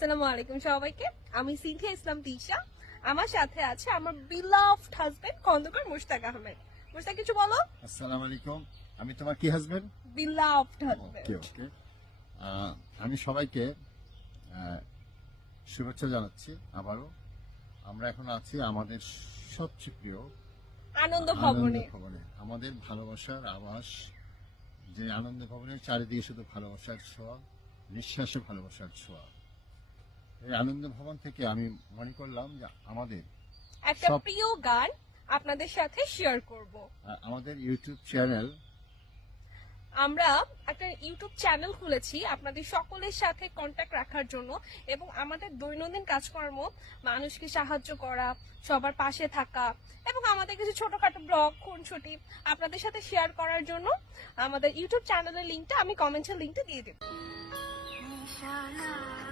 আসসালামু আলাইকুম সবাইকে। আমি সিনথিয়া ইসলাম তিশা। আমার সাথে আছে আমার বিলাভড হাজবেন্ড খন্দকার মুশতাক আহমেদ। মুশতাক, কিছু বলো। আসসালামু আলাইকুম। আমি তোমার কি husband? Beloved husband. Okay okay. আমি সবাইকে শুভেচ্ছা জানাচ্ছি আবারও। আমরা এখন আছি আমাদের সবচেয়ে প্রিয় আনন্দ আনন্দ ভবনে। ভবনে, আমাদের ভালোবাসার আবাস। যে আনন্দ ভবনের চারিদিকে শুধু ভালোবাসার ছোঁয়া, নিঃশ্বাসে ভালোবাসার ছোঁয়া। এই আনন্দ ভবন থেকে আমি মনে করলাম যে আমাদের একটা সব- প্রিয় গান আপনাদের সাথে শেয়ার করব। আমাদের ইউটিউব চ্যানেল, আমরা একটা ইউটিউব চ্যানেল খুলেছি আপনাদের সকলের সাথে কন্ট্যাক্ট রাখার জন্য এবং আমাদের দৈনন্দিন কাজকর্ম, মানুষকে সাহায্য করা, সবার পাশে থাকা এবং আমাদের কিছু ছোটখাটো ব্লগ খুনসুটি আপনাদের সাথে শেয়ার করার জন্য আমাদের ইউটিউব চ্যানেলের লিঙ্কটা আমি কমেন্টের লিঙ্কটা দিয়ে দেব।